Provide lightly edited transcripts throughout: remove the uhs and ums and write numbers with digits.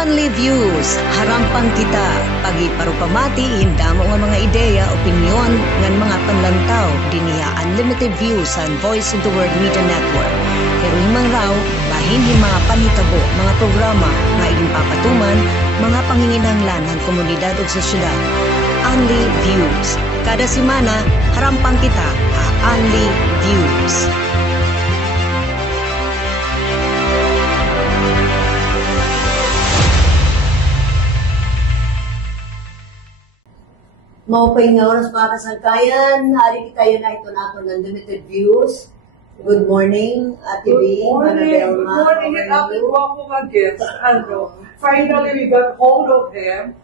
Only views, harampang kita, pagiparupamati, hindamo nga mga ideya, opinyon, ngan mga panlantaw, diniya unlimited views on Voice of the World Media Network. Pero himang raw, bahin mga panitabo, mga programa, nga iging papatuman, mga panginginahanglan ng komunidad o sosyedad. Only views. Kada simana, harampang kita, Only views. Maupay nga oras mga kasangkayan, hari kayo na ito nato ng limited views. Good morning, Ate B, Manabel. Good morning, and happy welcome again. Finally, we got hold of them.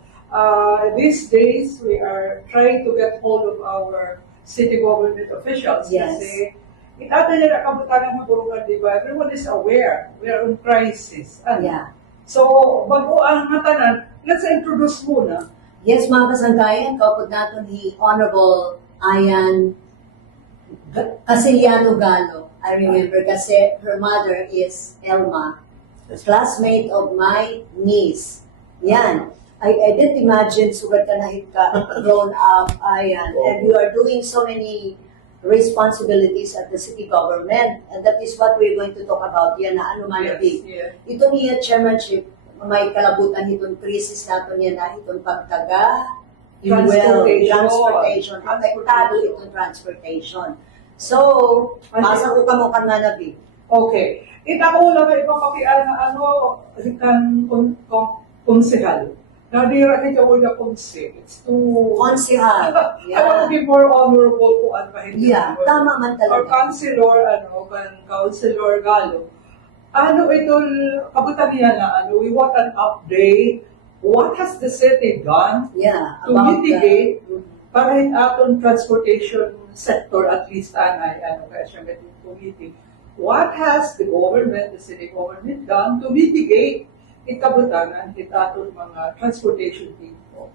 These days, we are trying to get hold of our city government officials. Yes. Kasi, itato nila kabutangan ng burungan, di ba? Everyone is aware. We are in crisis. Yeah. So, bago ang matanan, let's introduce muna. Yes, mga kasangkayan, kaupod nato ni Honorable Ayan Casiliano Galo. I remember kasi her mother is Elma, classmate of my niece. Yan. I didn't imagine sugat ka na ka grown up, Ayan. And you are doing so many responsibilities at the city government. And that is what we're going to talk about. Yan na ano man Yes. Ito niya chairmanship, may kalabutan itong crisis nato niya na itong pagtaga, transportation, apektado itong transportation. So, pasa ko kamo kan nanabi. Okay. Ito ko lang ipapakian na kan konsehal. Nadira kita mo na konse. It's too... Konsehal. I want to be more honorable po at pahingi. Yeah, tama man talaga. Or Councilor Galo. Itong kabutan niya na we want an update. What has the city done to mitigate para yung atong transportation sector, at least kaya siya may committee. What has the government, the city government done to mitigate ikabutangan itong mga transportation people?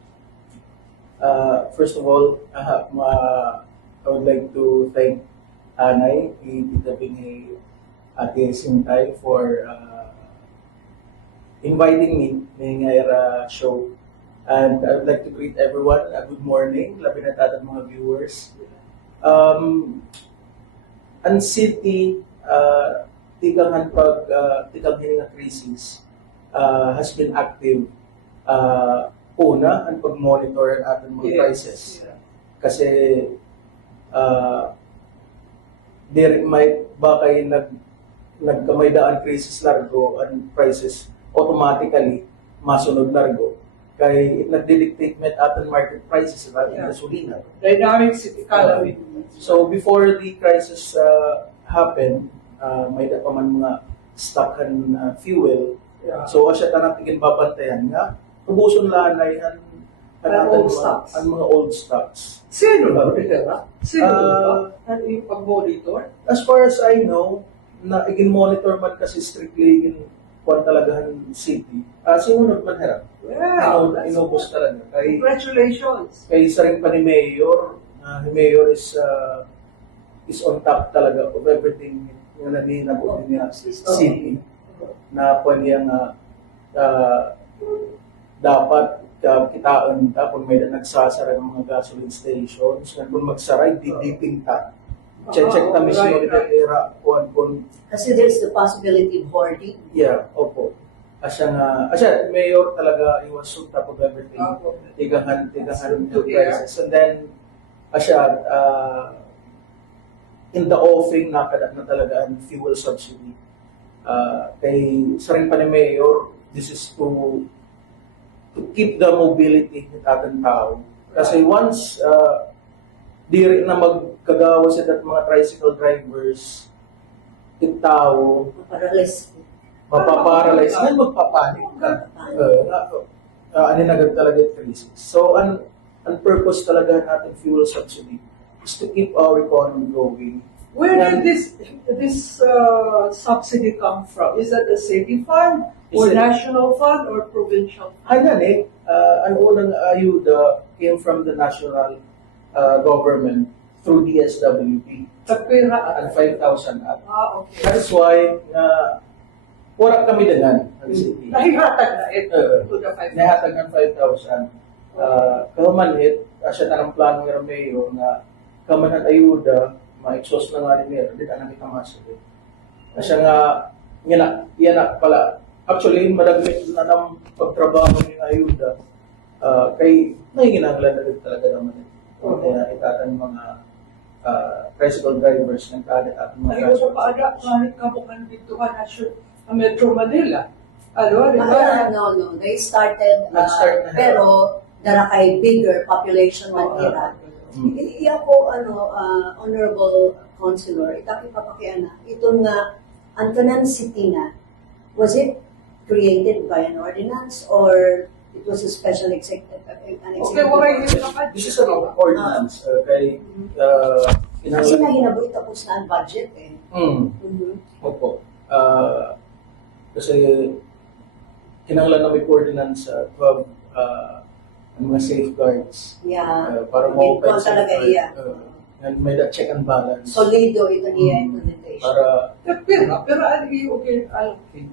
First of all, I would like to thank Anay, Tita Binay, Ate Sintay for inviting me in your show. And I would like to greet everyone. Good morning, labi na tatang mga viewers. Ang city, tikang hininga crisis has been active. Una, ang pag-monitor ang ating mga prices. Kasi may bakay nagkamaydaan crisis largo ang prices automatically masunod largo kay nagdidictate met ating market prices sa ating gasolina. Dynamics economy. So before the crisis happened, may pa man mga stockan Yeah. fuel. So asya tanang tingin babantayan nga tubuson lang ay ang mga old stocks. Sino ba? Sino ba? Ano yung pag-monitor? As far as I know, na i-monitor man kasi strictly in kung talagahan city. Sinunod man harap. Wow, Inubos talaga. Congratulations. Kay isa rin pa ni Mayor, Mayor is on top talaga of everything na nabuti niya city. Na pwede yung dapat kitaan tapos may nagsasara ng mga gasoline stations. Kung magsaray, didiping ta. Check ta mismo yung era kung Kasi there's the possibility of hoarding. yeah, opo. Asya, mayor talaga, he was on top of everything. Tigahan to prices. And then, asya, in the offing, nakadat na talaga ang fuel subsidy. Kay sa rin pa ni mayor, this is to keep the mobility ng ating tao. Kasi once di rin na magkagawa sa mga tricycle drivers, yung tao, mapaparalyze na magpapanik ka. Ano na talaga yung crisis. So, ang purpose talaga natin fuel subsidy is to keep our economy going. Where did this subsidy come from? Is that the city fund, or national fund, or provincial fund? Ang unang ayuda came from the national government through DSWD. Sa pera Ang 5,000 at. okay. That's why Wala kami dagan ang city. Nahihatag na ito Oo. to the 5,000. Nahatag ng 5,000. Kahumanhit, siya na ng plano ng mayor na kamanan ayuda, ma-exhaust na nga ni mayor, di na kita masakit. Kasi nga, yan na pala. Actually, madagmit na ng pagtrabaho ng ayuda, kay nahinginanglan na rin talaga naman ito. Kaya itatan mga tricycle drivers ng kalit at mga Ayun sa paada, kahit kabukan dito ka na siya sa Metro Manila. Ano, di ba? No. They started, Nag-start na. pero dara kay bigger population man nila. Iya ko, Honorable Councilor, itaki papakiana, ito nga, ang Tanan City na, was it created by an ordinance or it was a special executive? Okay, wala yun naman. This is an ordinance kay Kasi nahinaboy tapos na ang budget eh. Opo. Kasi kinanglan na may ordinance sa 12 mga safeguards Yeah. para Ito ma-open talaga iya. and may that check and balance Solido ito niya implementation. para Pero ano yung okay, allocate?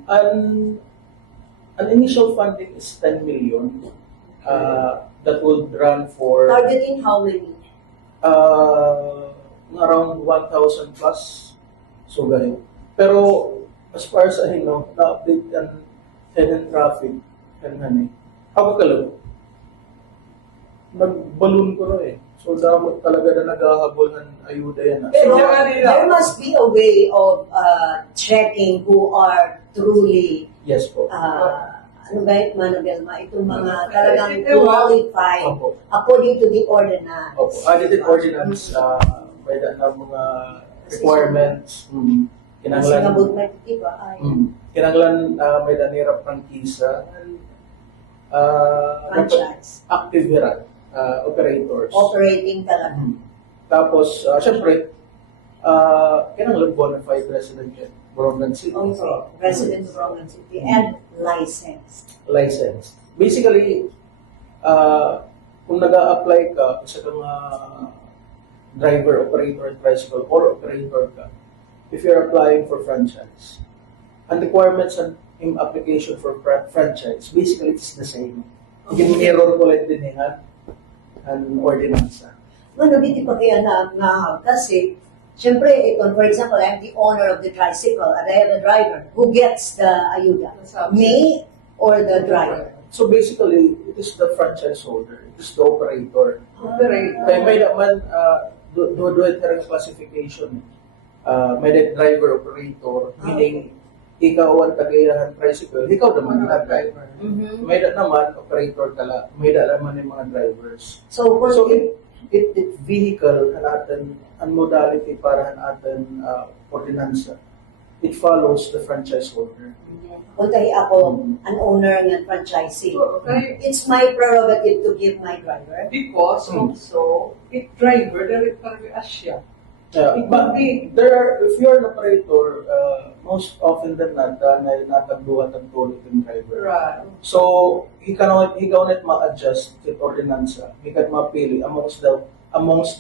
an initial funding is 10 million that would run for Targeting how many? around 1,000 plus. So, ganun. Pero, as far as I know, na-update yan tenant traffic, kanhan eh. Ako kalab, nag-balloon ko na eh. So, dapat talaga na naghahabol ng ayuda yan. Pero Hindi nga nila. there must be a way of checking who are truly Yes po. ano ba yung Manobelma, itong mga Mm. talagang Ito, qualified Opo. according to the ordinance. Opo. Audited ordinance, may daan na mga requirements. Kasi Kinanglan. nabot may iba ay Kinanglan may danira prangkisa. franchise. Active hirat, operators. Operating talaga. Tapos, syempre, kinanglan bona fide resident yan. Borongan City. Also, resident of Roman City and licensed. License. Basically, kung nag-a-apply ka sa mga driver, operator, tricycle, or operator ka, if you're applying for franchise, ang requirements in application for franchise, basically it's the same. Gin-mirror ko lang din ang ordinance. Manabiti pa kaya na kasi siyempre, ito, for example, I'm the owner of the tricycle and I have a driver. Who gets the ayuda? Me or the driver? So basically, it is the franchise holder, it is the operator. Kaya may naman, do it rin classification. May na driver operator, meaning ikaw ang tagayahan tricycle, ikaw naman ang driver. May na naman operator kala, may na naman yung mga drivers. So, So it vehicle natin ang modality para natin ordinansa. It follows the franchise holder. kung tayo ako, an owner ng franchisee, Okay. it's my prerogative to give my driver. Because also, it driver, there is parang Asia. It But could be. if you're an operator, most often than not, na natagduhan ng tulog ng driver. Right. So, he cannot ma-adjust the ordinansa. He can mapili amongst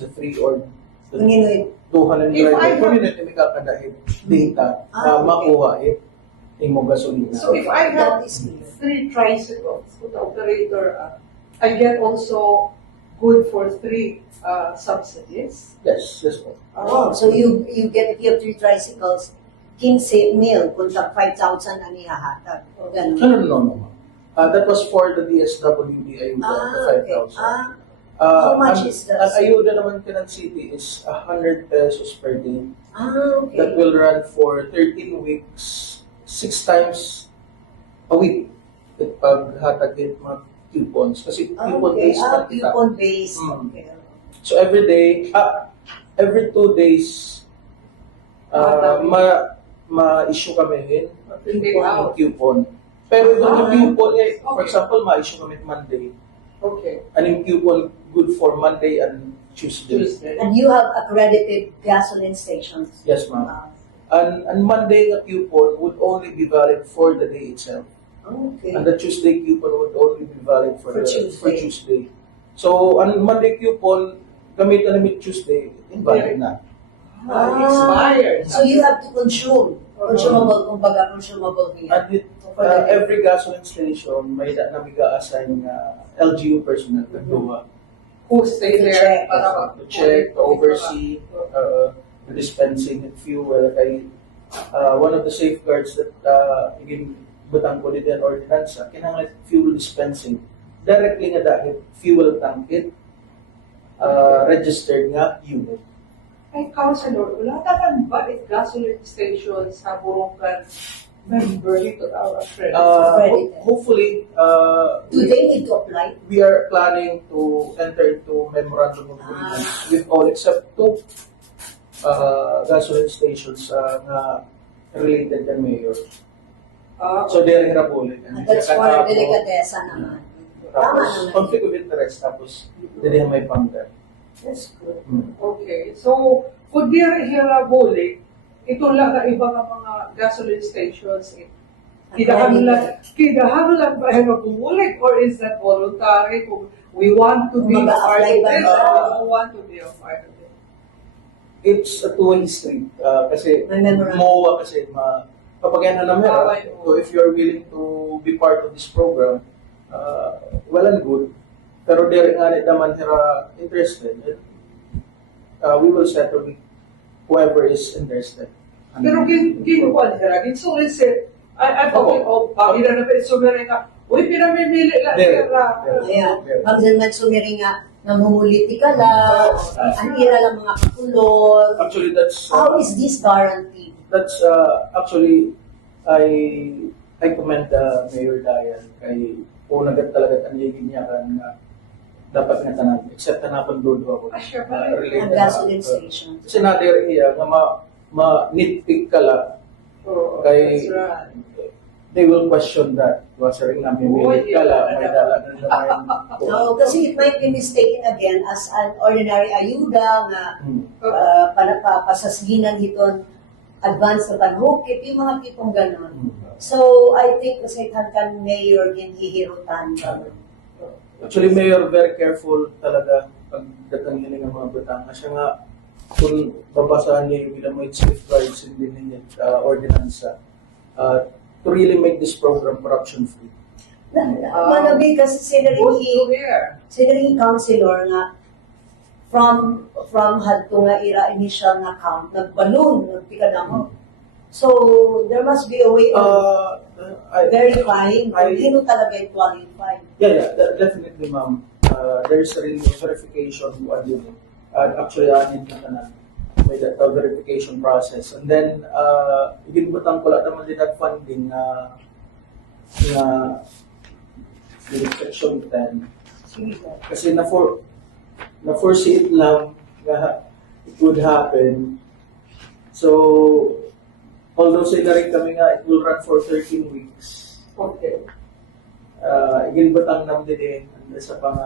the three or the Nginoy, 200 If I driver. have- Kung hindi may kakadahit data, Okay. makuha mo gasolina. So if I have that is clear. 3 tricycles with the operator, I get also good for 3 subsidies. Yes po. Oh, so you get, if you have 3 tricycles, 15,000 kung tag 5,000 ang ihahatag. Ganun. No. That was for the DSWD ayuda, the Okay. 5,000. How much is that? Ang ayuda naman Tanan City is 100 pesos per day. Okay. That will run for 13 weeks, 6 times a week. At paghatagin mga coupons. Kasi coupon Okay. based na kita. Coupon based. Mm. Okay. So every day, every 2 days, ma-issue kami coupon. Pero yung coupon, for example, ma-issue kami Monday. Okay. And yung coupon good for Monday and Tuesday. Tuesday. And you have accredited gasoline stations. Yes, ma'am. And Monday nga coupon would only be valid for the day itself. Okay. And the Tuesday coupon would only be valid for For Tuesday. So, ang Monday coupon, gamitan namin Tuesday, invalid na. Expired. So you have to consume Consumable, kumbaga consumable here. And with every gasoline station, may namiga-assign LGU personnel to Who stay To there check. para check, to oversee the dispensing of fuel. Kay, one of the safeguards that iging butang ko din ordinansa, kinahanglan fuel dispensing. Directly nga dahil fuel tank it, registered nga unit. Ay, Councilor, wala naman ba if gasoline station sa Borongan member nito our friends? Hopefully, Do they need to apply? we are planning to enter into memorandum of agreement with all except two gasoline stations na related kay Mayor. So, they're hirapulin. That's for delikatesa naman. Tama Tapos, naman. conflict of interest, tapos, hindi may pangkat. That's good. Okay, so kung di rin hirabuli, ito lang ang iba ng mga gasoline stations. Kinahanglan ba hirabuli or is that voluntary kung we want to be a part of Mag-a-apply ba it ba? or we don't want to be a part of it? It's a two-way street. Kasi, May memorandum. MOA kasi, kapag yan na namin, Okay. so if you're willing to be part of this program, well and good. Pero diri nga ni naman hira interested, we will settle with whoever is interested. Pero ginawa nila, ginsulisit. I thought, oh, bakit na naman sumiri ka? Uy, pinamimili lang There. nila. Ayan. Pag naman sumiri nga, namumuliti ka lang, ang ira lang mga kakulor. Actually, that's How is this guaranteed? actually I commend Mayor Dayan kay unang talaga tanligin niya kan dapat nga tanan except na napon doon ako Syempre. Ang gasoline station. kasi nader iya nga nitpick ka lang Oh, kay that's right. they will question that was ring namin milit ka lang may dala na naman No, kasi it might be mistaken again as an ordinary ayuda nga pasasginan hiton advance na paghukit, yung mga tipong ganon. So, I think kasi kan mayor din hihirutan. Actually, Mayor, very careful talaga pagdating hiling ng mga batang. Kasi nga, kung babasahan niya yung Villamoy Safeguards in the ordinansa, to really make this program corruption-free. Manabi kasi Good to hear. sinaring councilor nga from hadto nga ira initial nga count, nagbalon, nagpikadamo. So, there must be a way of verifying kung sino talaga yung qualified. Yeah, definitely, ma'am. There's a really verification what you do. Actually, anin na tanan. May that verification process. And then, iginbutang ko lang naman din ang funding na yung section 10. Kasi na-foresee it lang na it would happen. So, although sila rin kami nga, it will run for 13 weeks. Okay. Iginbutang naman din sa pang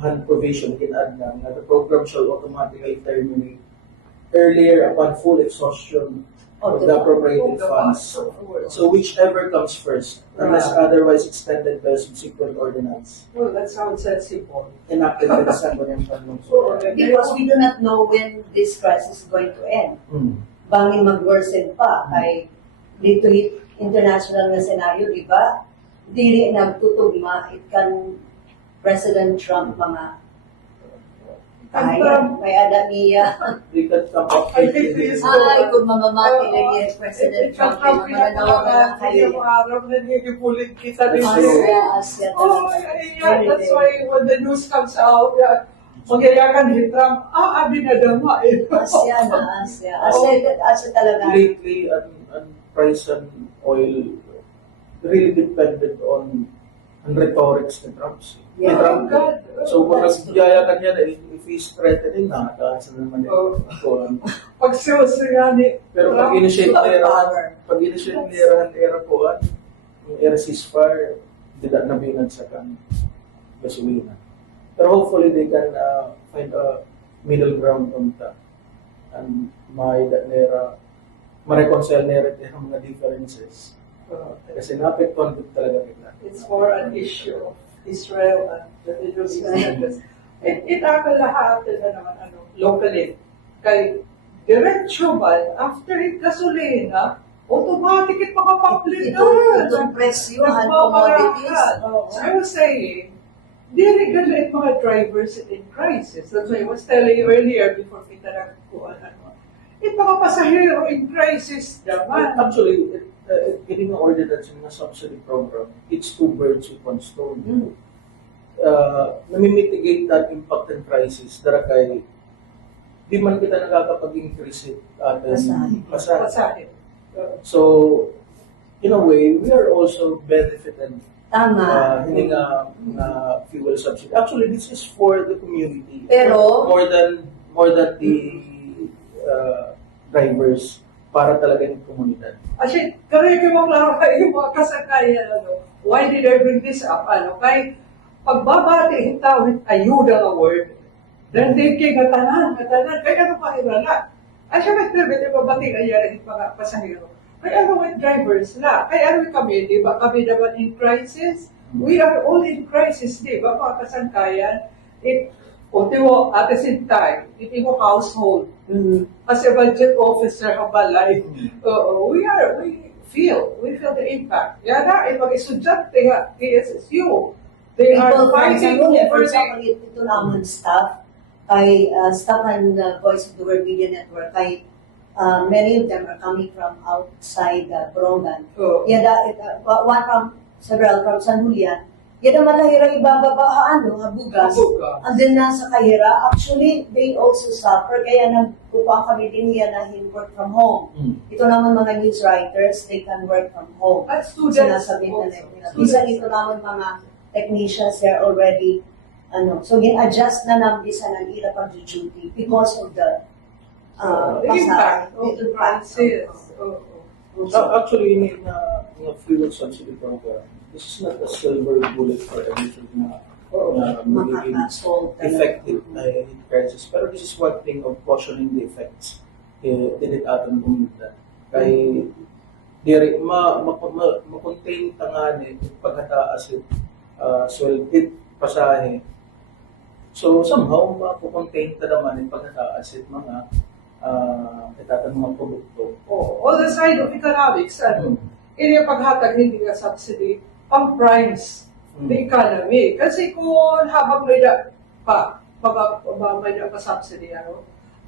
hand provision kinad na the program shall automatically terminate earlier upon full exhaustion of the appropriated funds. So whichever comes first, unless otherwise extended by a subsequent ordinance. Well, that sounds sensible. Enacted by the Sangguniang So, Panlungsod. Because we do not know when this crisis is going to end. Bangin mag-worsen pa kay dito international na senaryo, di ba? Dili nagtutugma, it can President Trump mga kaya, may adamiya. We can come up I with think this- Ay, kung mamamati lagi President Trump, ay mananawa na lang kayo. Araw na nagipulit kita din. Asya Oh, talaga. that's why when the news comes out, magyayakan ni Trump, abi na dama eh. Asya na, Asya. Asya talaga. lately, ang price of oil really depended on rhetorics ni Trump. Ni Yeah. Trump. God. So kung That's nagyayakan niya na if he's threatening na, sa naman Oh. ito. Pag siya ni Pero pag Trump, initiate Super ni power. era po, yung era ceasefire, hindi na nabingan sa kan gasolina. Pero hopefully they can find a middle ground on that. And ma-reconcile nila ang mga differences. Kasi napektuhan din talaga kita. it's more an issue of Israel and the Middle East. Itakal lahat na naman locally. Kay diretso ba, after gasolina, automatic it mga public Itong presyo, and commodities. So I was saying, di rin galit mga drivers in crisis. That's why I was telling you earlier before kita nagkuhan yung mga pasahero in crisis naman. Actually, getting an ordinance in a subsidy program, it's two birds with one stone. Namimitigate that impact and crisis dara kay di man kita nakakapag-increase it atin pasahe. Pasahe. So, in a way, we are also benefited Tama. hindi nga fuel subsidy. Actually, this is for the community. Pero- more than the drivers para talaga yung komunidad. Kasi, kaya mo klaro kayo yung mga kasakayan, why did I bring this up? Kay pagbabati itaw with ayuda nga word, then thinking katanan, kaya ano pa irala? Siya may pwede babati kaya rin mga pasahero. Kaya ano with drivers la? Kaya ano kami, di ba? Kami naman in crisis. We are all in crisis, di ba? Mga kasangkayan. Utiwo, at the same time, iti mo household. As a budget officer of balay, we feel the impact. Yan na, pag estudyante nga, TSSU, they are fighting over the... Ito naman staff, kay staff and Voice of the World Media Network, kay many of them are coming from outside Brongan. One from several from San Julian. Yada malahira ibababaan nga bugas. Andun na sa kahira. Actually, they also suffer. Kaya nagpupang kami din na work from home. Ito naman mga news writers, they can work from home. At students Sinasabi also. nila. Bisa ito naman mga technicians, they're already so gin-adjust na ng bisa ng ira pag-duty because of the The impact of the crisis. Actually, in a fuel subsidy program, this is not a silver bullet for everything na magiging makakasolve effective na heat crisis. Pero this is one thing of cautioning the effects din aton komunidad. Kay diri ma-contain tangani pagkataas sweldo pasahe. So somehow ma-contain ta naman yung pagkataas mga itatan mga produkto. On the side of economics, ini paghatag hindi nga subsidy, pang primes the economy. Kasi kung habang may may subsidy,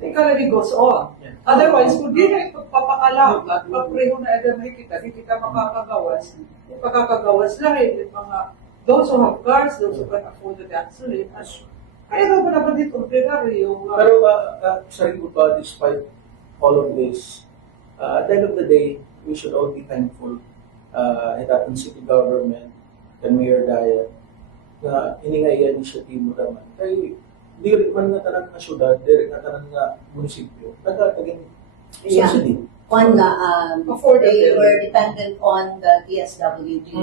the economy goes on. Yeah. Otherwise, kung di na ipagpapakalamat, pagpreho na ito hindi kita makakagawas. Yung pagkakagawas lang, yung mga those who have cars, those who can afford the gasoline, kaya naman dito, yung... Pero sorry ko ba, despite all of this, at the end of the day, we should all be thankful at ating city government and Mayor Daya na iningay initiative mo naman. Kaya di rin man nga tanan nga syudad, di rin nga tanan nga munisipyo, nagkataging subsidy. They were dependent on the DSWD.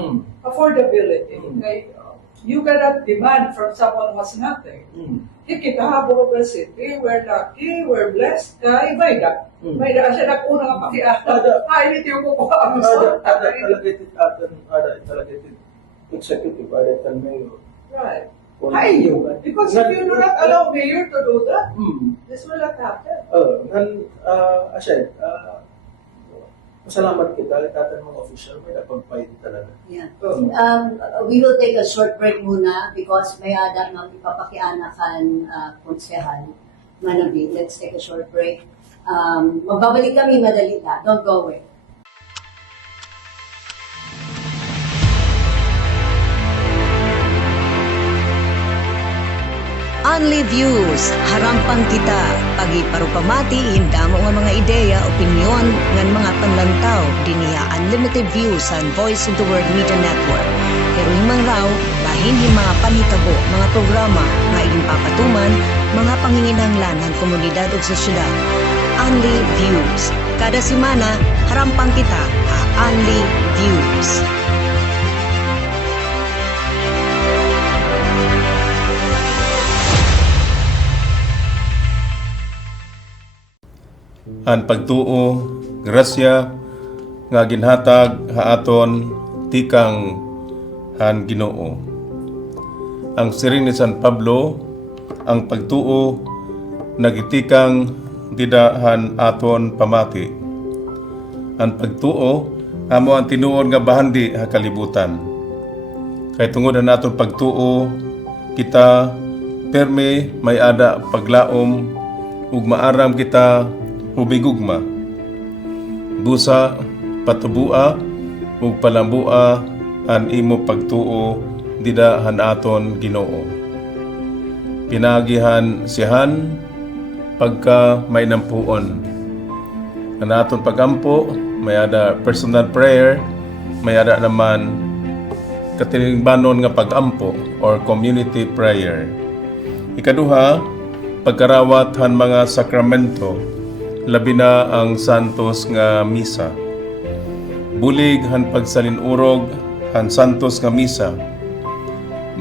Affordability. Okay? You cannot demand from someone who has nothing. Kita habang ng city, we're lucky, we're blessed, kay Mayda. Mayda siya nag-una nga pakiata. Hindi yung kukuha ang talaga executive, ada mayor. Right. Because if you do not allow mayor to do that, this will not happen. Masalamat kita, itatan mga official, may napag-fight talaga. Yeah. We will take a short break muna because may ada ng ipapakiana kan konsehal Manabi. Let's take a short break. Magbabalik kami madali na. Don't go away. Only views, harampang kita, pagiparupamati, indamo nga mga ideya, opinyon, ngan mga panlantaw, diniya unlimited views on Voice of the World Media Network. Pero himang raw, bahin yung mga panitabo, mga programa, nga igimpapatuman, mga panginginanglan ng komunidad o sosyedad. Only views. Kada simana, harampang kita, Only views. Ang pagtuo, grasya, nga ginhatag haaton tikang han Ginoo. Ang siring ni San Pablo, ang pagtuo nagitikang didahan aton pamati. ang pagtuo amo ang tinuod nga bahandi ha kalibutan. Kay tungod na naton pagtuo kita perme may ada paglaom ug maaram kita ubigugma. Busa patubua ug palambua an imo pagtuo dida hanaton Ginoo. Pinagihan sihan pagka may nampuon. Hanaton pagampo may ada personal prayer, may ada naman katilingbanon nga pagampo or community prayer. Ikaduha, pagkarawat han mga sakramento, labi na ang santos nga misa. Bulig han pagsalinurog han santos nga misa.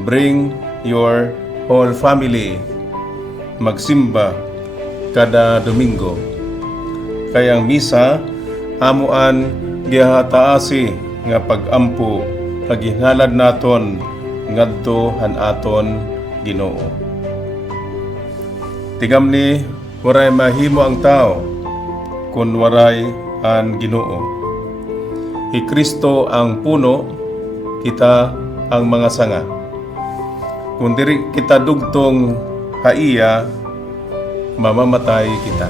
Bring your whole family magsimba kada Domingo. Kay ang misa amuan gihataasi nga pagampo kaginhalad naton ngadto hanaton Ginoo. Tigamni waray mahimo ang tao kun waray an Ginoo. Si Kristo ang puno, kita ang mga sanga. Kung diri kita dugtong haiya, mamamatay kita.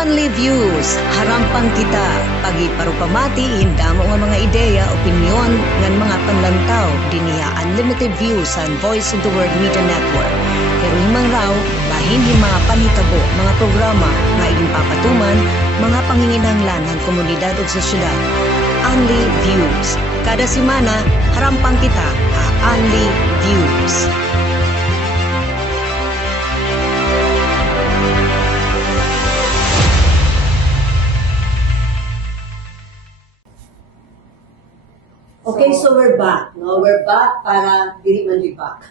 Only views, harampang kita, pagiparupamati, hindamo nga mga ideya, opinyon, ngan mga panlantaw, diniya unlimited views sa Voice of the Word Media Network. Pero himang raw, bahin mga panitabo, mga programa, nga igimpapatuman, mga panginginahanglan ng komunidad o sa syudad. Only views. Kada simana, harampang kita, Only views. Okay, so we're back, no? We're back para dili man di back.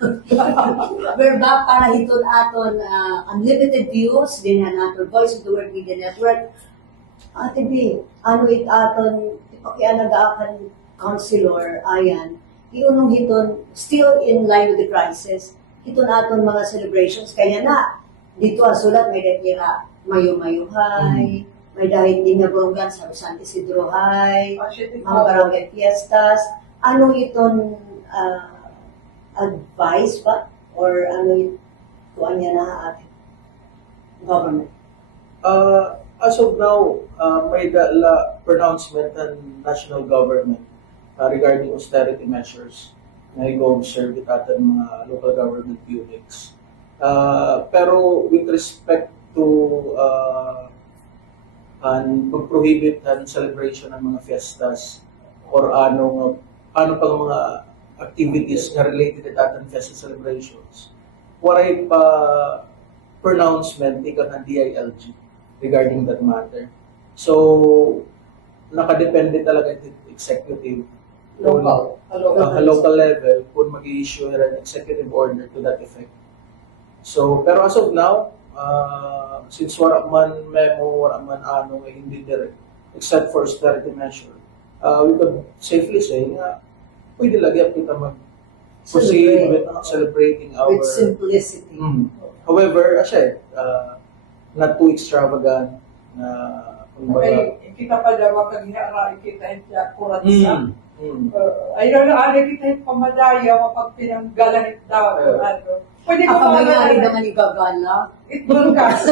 We're back para hiton aton unlimited views din aton Voice of the Word Media Network. Ate B, ano it aton ipakianagaakan counselor ayan. Iunong hiton still in line with the crisis. Hiton aton mga celebrations kaya na dito ang sulat may datira mayo-mayuhay. May dahil din na bonggan sa San Isidro High, mga barangay fiestas. Ano itong advice ba? Or ano ito niya na ating government? As of now, may pronouncement ng national government regarding austerity measures na i-go-observe ating mga local government units. Pero with respect to and pag-prohibit ang celebration ng mga fiestas or ano pang mga activities na related to ating fiesta celebrations. Waray pa pronouncement ikaw ng DILG regarding that matter. So, nakadepende talaga yung executive local level kung mag-i-issue an executive order to that effect. So, pero as of now, since wala man memo, wala man ano, hindi direct, except for austerity measure, we could safely say na pwede lagi kita mag-proceed with celebrating our... With simplicity. However, as I said, not too extravagant na kumbaga... Okay, kita pa daw kaghihara, kita hindi akurat sa. Ayaw na ali kita yung pamadaya, mapag pinanggalanit daw. Ano. Pwede ko Akamayari naman igagala. Itbulkas.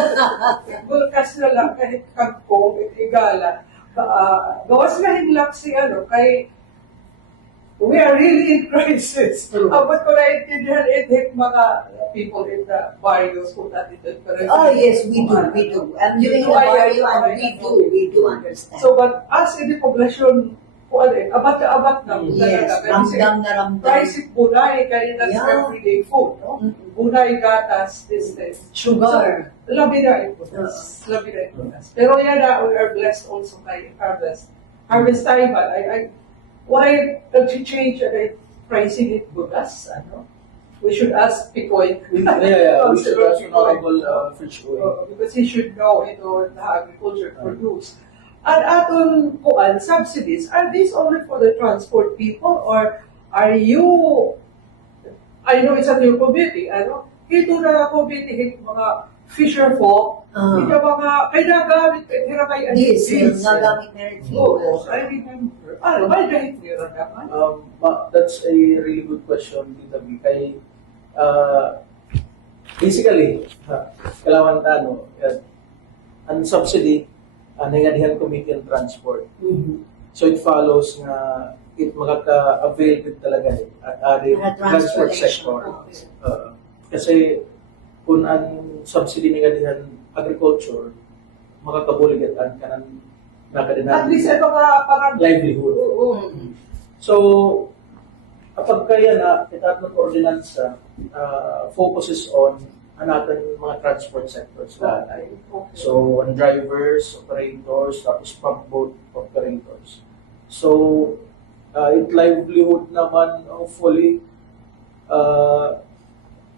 Itbulkas na lang kahit kagko, igala. Gawas na hinlak si kay we are really in crisis. Abot ko na intindihan mga people in the barrios kung natin. Oh yes, we do. I'm living in the barrio and we do understand. So, but as in the population, abat na abat na. Yes, ramdam na ramdam. Price bunay, kaya that's everyday food. No? Bunay, gatas, this. Sugar. So, labi na ito. Labi na ito. Pero yan na, we are blessed also by harvest. Harvest time, but why don't you change pricing it butas? We should ask Picoy. Yeah, we should ask Honorable Fritz Uy. Because he should know the agriculture produce. At aton kuan subsidies, are these only for the transport people or are you, I know it's a new committee, ano? Ito na committee, mga fisher folk, ito mga, kaya nagamit, kaya kay Diesel, nagamit na rin Oo, fuel. I remember. Ano, may dahil meron naman. That's a really good question, Tita B. Kay, basically, kailangan ang subsidy, nangadihan Committee on Transport. Mhm. So it follows nga it makaka-avail din talaga at ari Mga transport transportation. sector. Kasi kung ang subsidy ni kadihan agriculture, makakabuligan ka ng At nakadihan least ito nga parang livelihood. Oo. So, kapag kaya na itatong ordinansa focuses on natin mga transport sectors na So, on drivers, operators, tapos pump boat operators. So, it livelihood naman, hopefully,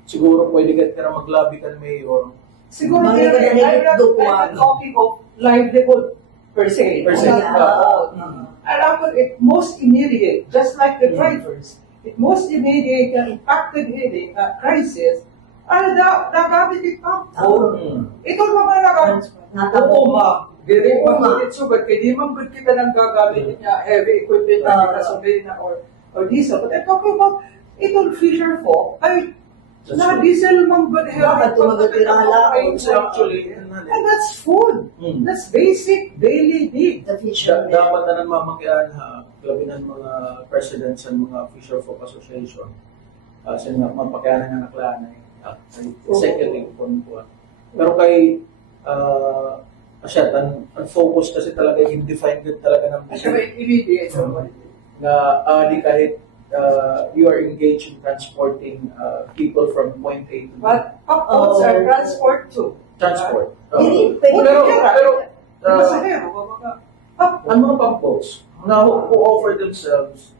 siguro pwede ka na maglabi kan mayor. Siguro Mga I'm ganyan not dukuhan. talking of livelihood per se. Per se, Oo. And ako, it most immediate, just like the drivers, it most immediate na impacted hindi na crisis, nagamit it pump. Oo. Ito mga nagamit. Oo, ma. Very Oo, ma. good sugad. Kaya di man good kita nang gagamit niya heavy equipment na gasolina or diesel. But I'm talking about itong fisher folk ay That's na right. diesel mang good Bakit tumagatira lang? So, actually, And that's food. That's basic daily need. The fishermen. dapat na namamagyan labinan mga presidents ng mga Fisher Folk Association sa mga mapakayanan ng naklanay secretary po. Pero kay ang focus kasi talaga yung defined din talaga ng At saka immediate. na di kahit you are engaged in transporting people from point A to B. But pumps are transport too. Transport. Hindi, pwede Pero Pasahero, mga ang mga pump boats na who offer themselves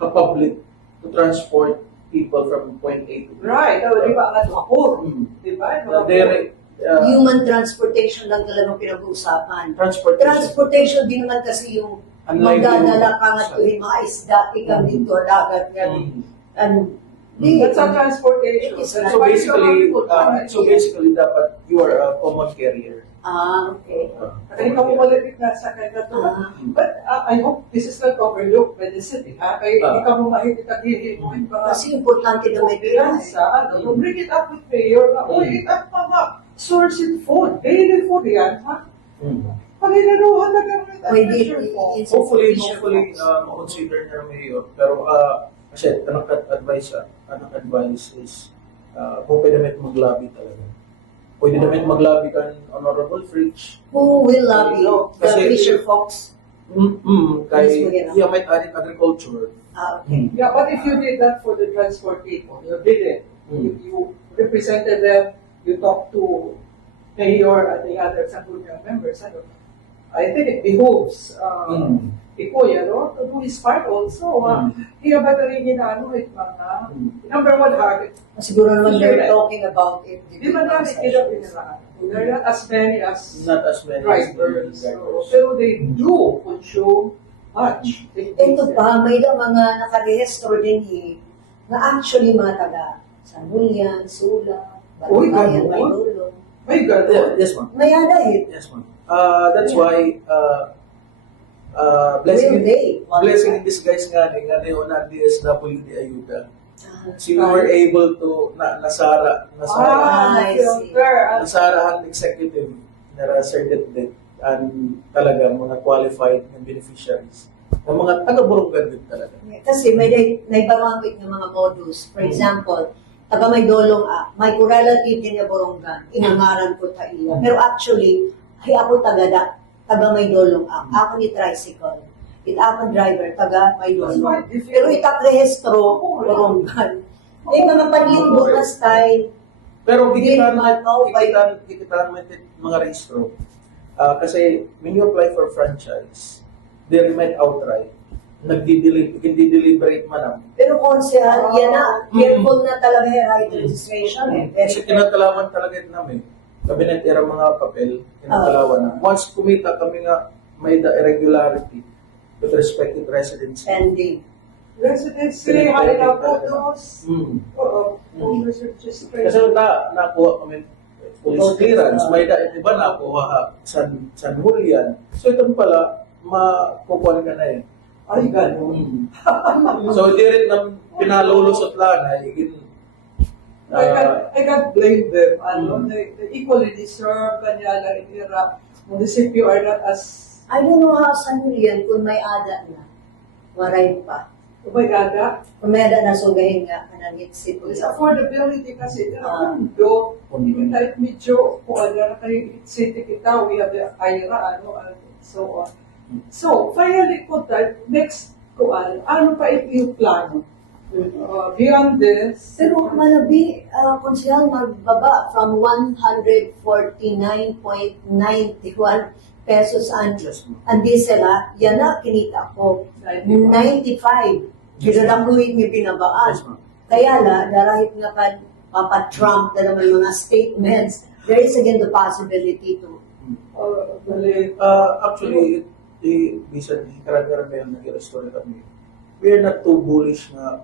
public to transport people from point A to B. right. Di ba nga vapor? Mm. Di ba? Direct Human transportation lang talagang pinag-uusapan. transportation. Transportation din naman kasi yung Unlike magdadala ka yung- nga tuwing mga isda, ikaw dito, dagat, yan. And, That's a transportation. It is So basically, dapat you are a common carrier. okay. At ikaw umalit na sa kanya to. But I hope this is not overlooked by the city. Kaya ikaw mo mahigit at hihimuin pa. Kasi importante na may pera. Bring it up with mayor na, uy, at mga sourced food, daily food yan, ha? Paginaruhan na gamit at Pwede, pressure po. it's Hopefully, official. consider na mayor. Pero kasi advice is kung pwede naman maglabi talaga. Pwede naman maglabi kan Honorable Fritz. Who will lobby? The Kasi- fisher folks? Kay Yes, yeah, may arit agriculture. Okay. Yeah, but if you did that for the transport people, you did it. Mm. You represented them, you talked to mayor and the other Sangguniang members. I think it behooves Ikoy, to do his part also. Kaya ba rin ginano it mga number one target. Siguro naman they're talking about it. Di man namin kila piniraan. They're not as many as Not as many drivers. Pero they do consume much. Ito pa, may mga nakarehistro din na actually mga taga Sangguniang, Sula, Uy, Balibayan, ganun? Maydulong. May gano'n. Yes, ma'am. May adahit. Yes, ma'am. That's why blessing in disguise nga yung DSWD ayuda. So we were able to nasarahan executive na certificate and talaga mga qualified na beneficiaries. Ng mga taga-Burungan din talaga. Kasi may barangay ng mga modus. For example, taga may dolong may correlative din na Borongan, inangaran ko ta iya. Pero actually, ako taga may dolong ako ni tricycle. Akong driver, taga may dolong. Pero rehistro, Borongan. May mga panlimbo na style. Pero Hindi kikitaan naman, mo mga registro. Kasi when you apply for franchise, they remit outright. Hindi-deliberate man. Pero konsehal, yan na, careful na talaga yung right registration. Kasi kinakalaman talaga namin. kabinet era mga papel, kinakalawan na. Once kumita kami nga may the irregularity with respect to residency. Pending. Residency, halika photos. Oo. Kasi nakuha kami police clearance, may iba nakuha San Julian. So ito pala, makukuha ka na eh. Ay, ganun. So hindi rin na pinalulusot lang na higit. I can't blame them. They equally deserve kanya na munisipyo are not as I don't know how San Julian kung may ada na. Waray pa. umagada. Kung may ada na sugahin nga kanang city. It's affordability kasi do kahit medyo kung ano na kayo city kita, we have the IRA, so on. So, finally ko next ko ano pa yung plano? Beyond this, Pero manabi, konsyal magbaba from 149.91 pesos ang diesel yan na kinita ko. 95. Ginadamuhin ni binabaan. Kaya darahit nga Papa-Trump na naman mga statements, there is again the possibility to actually, bisan karami-karami ang nag-restore kami. We are not too bullish na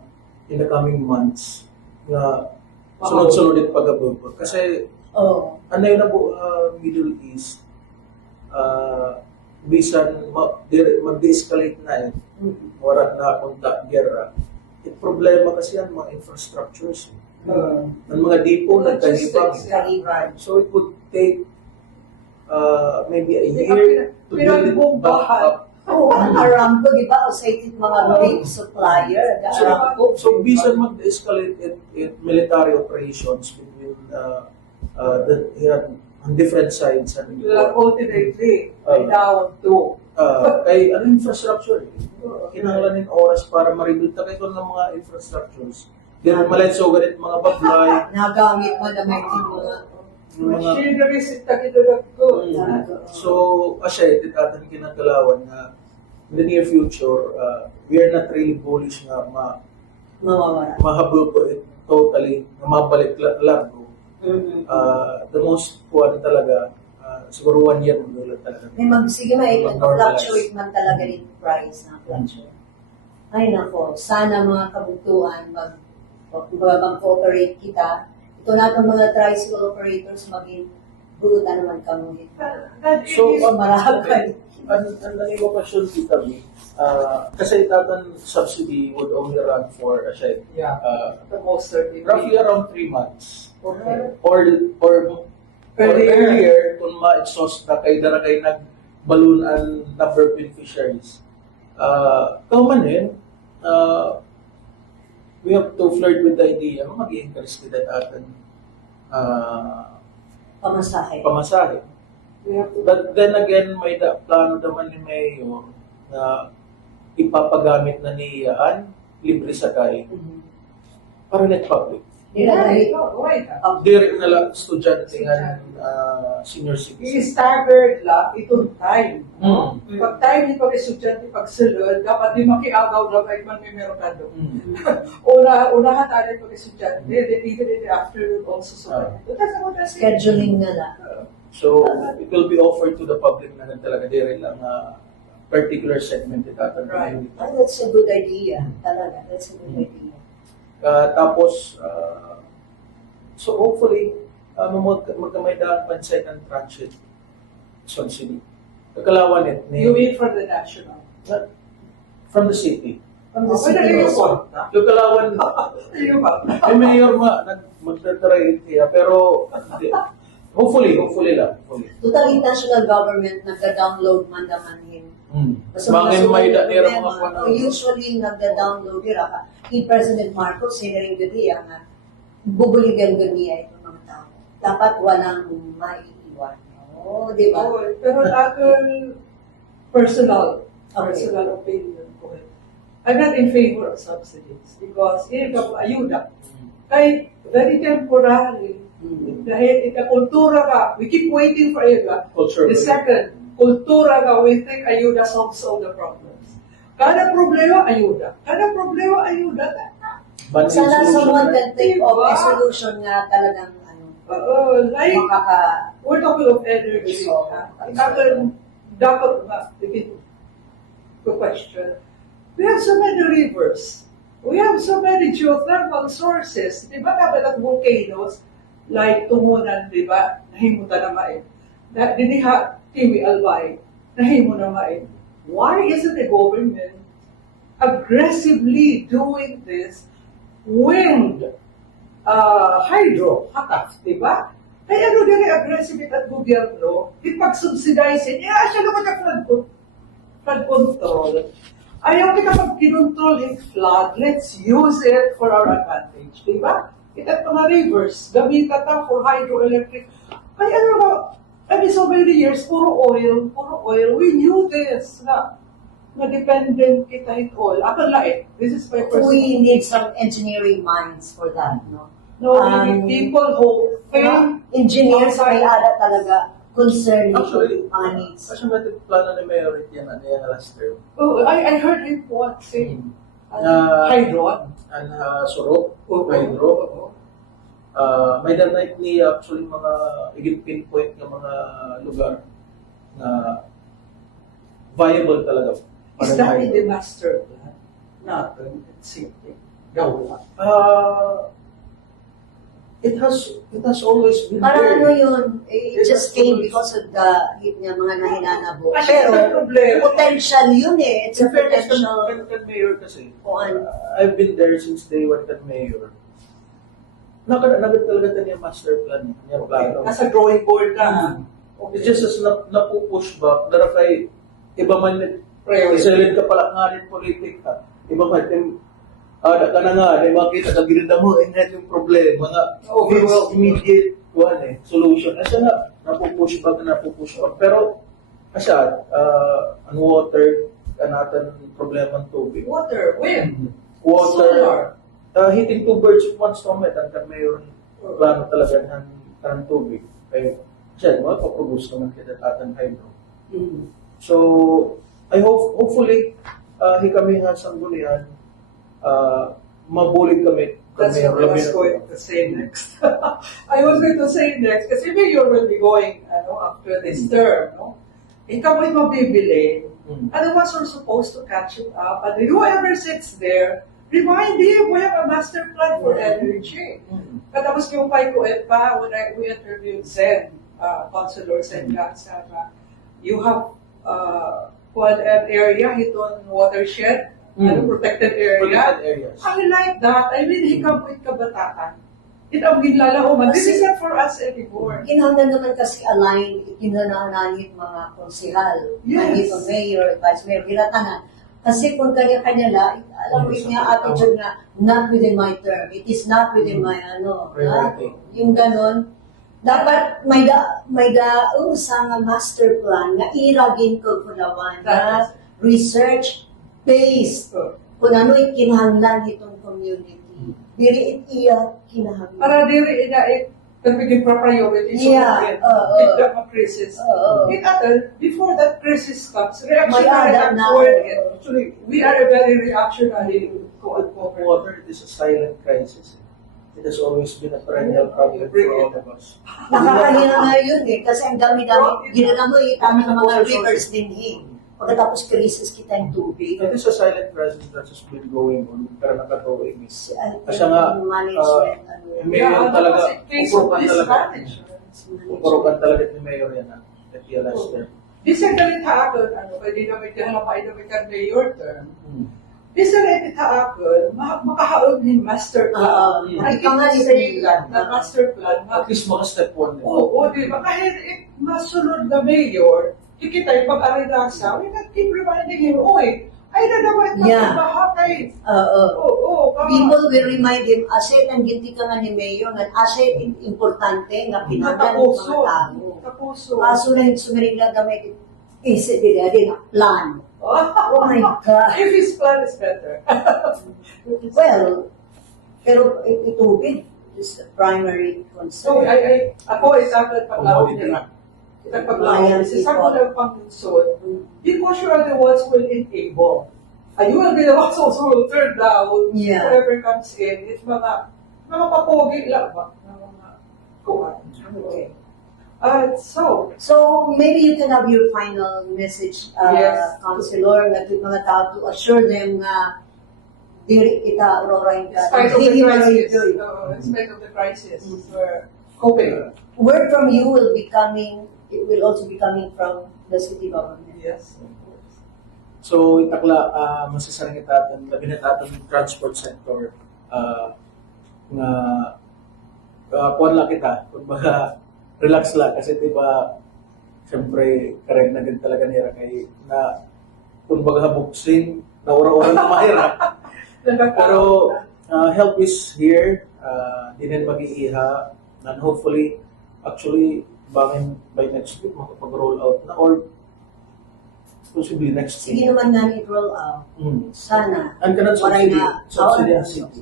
in the coming months na sunod-sunod din pag-abot. Kasi ano yung Middle East, bisan mag-de-escalate na wala na punta gera. Yung problema kasi yan, mga infrastructures. Ang mga depot nagkalibang. So it would take maybe a year to build it back up. ang Aramco, di ba? O sa itit mga big supplier, the Aramco. So bisan mag-escalate it military operations between on different sides. ultimately, down to Kay ano infrastructure, kinahanglan ng oras para ma-rebuild ta kayo ng mga infrastructures. Di rin malenso ganit mga baglay, Nagamit mo na may mga machineries at tagidulag ko. So, asya, itatan kinagalawan na in the near future, we are not really bullish na mawawala. mahabol ko it totally, na mabalik lang. The most kuwan talaga, siguro 1 year magulat talaga. Sige may Mag-normalize. fluctuate man talaga rin price na fluctuate. Ay nako, sana mga kabutuan mag-cooperate kita. Ito na itong mga tricycle operators maging buutan naman kamuhin. So, Marami. ang nangingokasyon kita, kasi tatan subsidy would only run for, The most certain. roughly around 3 months. Okay. Or Earlier. earlier, kung ma-exhaust na kay dara kay nag-balloon number beneficiaries. Kauman we have to flirt with the idea, mag-i-increase kita atin Pamasahe. pamasahe. We have to But then again, may plano naman ni Mayor na ipapagamit na niyaan, libre sakay, para net public. Nilagay. Direct na lang estudyante nga senior citizen. I-staggered lang itong time. Mm. Pag time ni pag-estudyante pagsulod, dapat di makiagaw na kahit man may meron ka doon. Unahan tayo pag-estudyante, then even in the afternoon also. So, that's what I'm saying. Scheduling na lang. So, it will be offered to the public na talaga direct lang particular segment itatanong. Right. That's a good idea. Talaga, that's a good idea. Tapos, so hopefully, magkamay daan pansay ng transit subsidy. Kakalawan it. You mean from the national? From the city. From the Pwede city kayo also. po. Kakalawan, Ayun ba? may mayor magtatry kaya, pero hopefully lang. Hopefully. Totally national government nagda-download man naman yun. Mga may daera mga kwano. Usually nagda-download nila ka. Ni President Marcos, sinaring gadiya nga, bubuligan ganiya itong mga tao. Dapat walang maiiwan. Di ba? Pero aking personal opinion ko, I'm not in favor of subsidies because yun ka ayuda. Kay very temporary. Dahil kultura ka, we keep waiting for ayuda. Culture. The second, kultura ka, we think ayuda solves all the problems. Kada problema, ayuda. Sana someone can think of a solution nga talagang Like, makaka... we're talking of energy. So, Dapat nga, to question. We have so many rivers. We have so many geothermal sources. Di ba dapat ang volcanoes, like Tumunan, di ba, nahimutan na main. Diniha, Tiwi Albay, nahimo na main. Why isn't the government aggressively doing this? Wind, hydro, hatak, di ba? Kaya ano din ang aggressive at gobyerno, ipag-subsidize, siya naman ka flood control. Ayaw kita pag kinontrol yung flood, let's use it for our advantage, di ba? Ita't mga rivers, gamitan ta for hydroelectric. Kaya ano ba, so many years, puro oil, we knew this, na dependent kita in oil. Ako lahat, this is my personal... We need some engineering minds for that, no? No, we need people who think engineers may ada talaga concerning Actually, mga needs. kasi may plano ni Mayor yan, ano yan last term. Oh, I heard him what say. Hydro. And Surok, Hydro. May danay ni actually mga igit pinpoint ng mga lugar na viable talaga. Is that in the master plan? Natin, simple. Gawa. It has always been Parang there. ano yun, it just came because of the hit niya mga nahinanabo. Kasi Pero, yung problema. potential yun eh. It's a In fairness, potential. kan Mayor kasi, Kuan. I've been there since day one kan Mayor. Nagad talaga ito yung master plan niya. Plano. Nasa drawing board na. It's just as napupush back, dara kay iba man Priority. isilid ka pala nga rin politik ha. Iba man, da ka na nga, di makita ka ginida mo, net yung problema nga. Overwhelmed. Immediate solution. Asa nga, napupush back. Pero, asa, ang water, kanatan problema ng tubig. Water, wind, Water, solar. hitting two birds with one stone, ang mayroon plano talaga ng tubig. Kaya, siya, mapaproduce naman kita atang hydro. So, I hopefully, kami nga sanggunian, mabulig kami. That's what I was going to say next. I was going to say next, kasi Mayor will be going after this term, no? Ikaw ay mabibili. Ano was are supposed to catch it up? And whoever sits there, remind him, we have a master plan for energy. Katapos yung pay ko pa, when we interviewed Zen, Councilor Zen Gansama, you have an area, hiton watershed, protected area. Protected areas. I like that. I mean, hikap with kabataan. It ang ginlalauman. This is not for us anymore. Kinahanglan naman kasi align, kinanananit mga konsihal, Yes. nandito mayor, vice mayor, kilatanan. Kasi kung kanya-kanya lang, alam mo yung attitude na, not within my term, it is not within my Priority. yung ganon. Dapat may daong sa master plan na iragin ko po naman na research-based kung ano kinahanglan itong community. Diri iya kinahanglan. Para diri na nabiging priority Yeah, If there are crisis. Oo. Before that crisis comes, reactionary May and na. actually, we are a very reactionary quote-unquote. Water, it is a silent crisis. It has always been a perennial problem for all of us. Nakakahina nga yun eh, kasi ang dami-dami, ginagamoy itami ng mga rivers din eh. Pagkatapos krisis kita yung tubig. It is a silent crisis that has been going on pero nakatuwing. Kasi nga, Management, Mayor talaga, Case of upurukan talaga. mismanagement. Upurukan talaga ni Mayor yan at the last term. Di sa galit haakon, pwede na may kahalapay na may mayor term. Di sa galit haakon, makahaon ni master plan. Ay, I can pangalit say nila. that, na master plan. At least mga step 1. Oo, di ba? Kahit masunod na mayor, ikitay pag-arinasa, we can keep reminding him, oy, ay na naman Yeah. mahakay. Oo. Oo, People will remind him, asset ang ginti ka nga ni Mayor, nga asset importante nga pinagdan ng mga tao. Tapuso. Kaso na yung sumiring lang gamit, isip nila din, plan. Oh my God. If his plan is better. Well, pero itubig is the primary So, concern. ako ay sabi paglawag Commodity. nila. Kita paglawag. Kasi sa mga panglunsod, because you are the ones who will enable. And you will be the ones also who will turn down Yeah. whoever comes in. It's mga papogi lang ba? kuwan. Okay. So, So maybe you can have your final message, Yes. Councilor, nga yung mga tao to assure them nga diri kita ororain in ka. spite of the Hindi na crisis, ito. in spite of the crisis, we're coping. Word from you will be coming, it will also be coming from the city government. Yes. So itakla masasaring itatan labi na tatan transport sector nga kuwan lang kita kumbaga relax lang kasi diba siyempre correct na din talaga nila kay na kumbaga buksin na ora-ora na mahirap pero help is here di na mag-iiha and hopefully actually bangin by next week makapag-roll out na or possibly next Sige week. naman na i-roll out. Sana. Ang kanang Waray subsidy, na. subsidy ang Oo. city.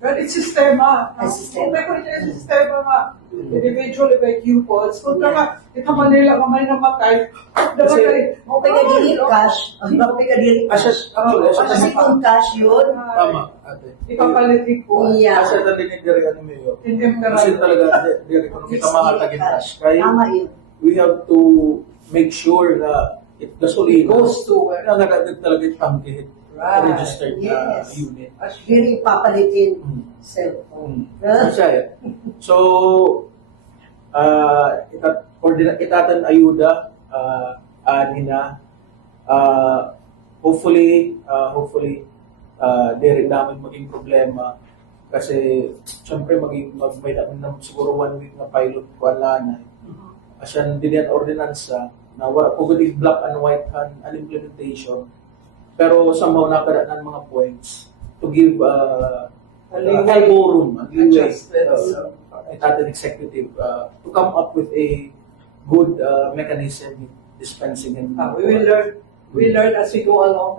But it's sistema. Sistema. Kung may sistema nga, individually by coupons, kung ka ito Manila, kamay namatay, dapat Kasi- kayo, Mapay ka dili cash. Mapay ka dili cash. Actually, Kasi kung cash yun, Tama, ate. ipapalitin ko. yeah. Kasi ito din yung diri ano mo yun. In Kasi temporary. talaga, diri kung kita makatagin cash. Kaya Tama yun. we have to make sure na it gasolina Goes to where? na nagagad talaga yung tangke Right. registered na Yes. unit. Dili papalitin Mm. cellphone. Siya yan. So, itatan ayuda, ani na, hopefully, diri namin maging problema. Kasi, syempre, may namin na siguro 1 week na pilot ko alana. Asyan din yan ordinansa na wala po good black and white an implementation. Pero somehow nakadaan mga points to give elbow room, a leeway, Adjustments. itatan executive to come up with a good mechanism dispensing and We learn as we go along.